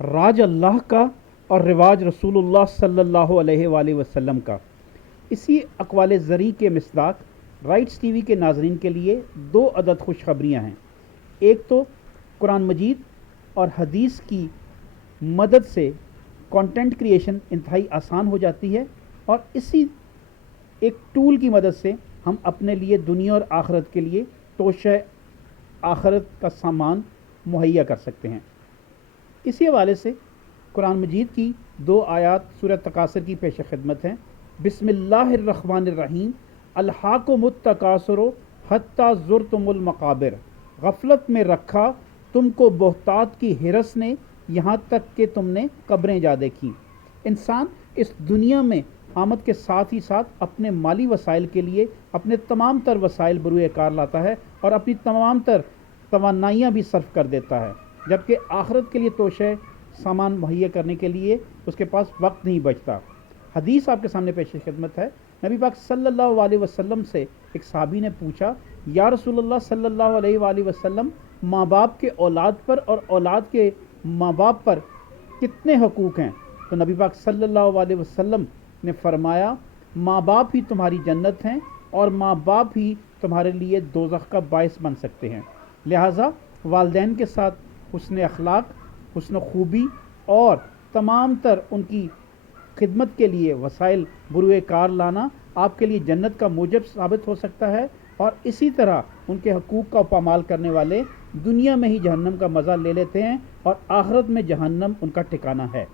राज अल्लाह का और रिवाज रसूलुल्लाह सल्लल्लाहु अलैहि वआलिहि वसल्लम का। इसी अक़वाल ज़री के मिस्दाक़ राइट्स टीवी के नाज़रीन के लिए दो अदद खुशखबरियाँ हैं। एक तो कुरान मजीद और हदीस की मदद से कंटेंट क्रिएशन इंतहाई आसान हो जाती है, और इसी एक टूल की मदद से हम अपने लिए दुनिया और आखिरत के लिए तोशे आखिरत का सामान मुहैया कर सकते हैं। इसी हवाले से कुरान मजीद की दो आयात सूरह तकासुर की पेश खिदमत हैं। बिस्मिल्लाहिर्रहमानिर्रहीम, अल्हाकुमुत तकासुरु हत्ता ज़ुरतुमुल मकाबिर। गफलत में रखा तुमको बोहतात की हिरस ने, यहाँ तक कि तुमने कब्रें जा देखी। इंसान इस दुनिया में आमद के साथ ही साथ अपने माली वसाइल के लिए अपने तमाम तर वसाइल बरूए कार लाता है और अपनी तमाम तर तवानाइयाँ भी सर्फ कर देता है, जबकि आखिरत के लिए तोशे सामान मुहैया करने के लिए उसके पास वक्त नहीं बचता। हदीस आपके सामने पेश खिदमत है। नबी पाक सल्लल्लाहु अलैहि वसल्लम से एक साहबी ने पूछा, या रसूलुल्लाह सल्लल्लाहु अलैहि वसल्लम, माँ बाप के औलाद पर और औलाद के माँ बाप पर कितने हकूक़ हैं? तो नबी पाक सल्लल्लाहु अलैहि वसल्लम ने फरमाया, माँ बाप ही तुम्हारी जन्नत हैं और माँ बाप ही तुम्हारे लिए दोज़ख का बायस बन सकते हैं। लिहाजा वालिदैन के साथ हुस्न अखलाक, हुस्न खूबी और तमाम तर उनकी खिदमत के लिए वसाइल बुरुए कार लाना आपके लिए जन्नत का मूजब साबित हो सकता है, और इसी तरह उनके हकूक़ का पामाल करने वाले दुनिया में ही जहन्नम का मज़ा ले लेते हैं और आखिरत में जहन्नम उनका ठिकाना है।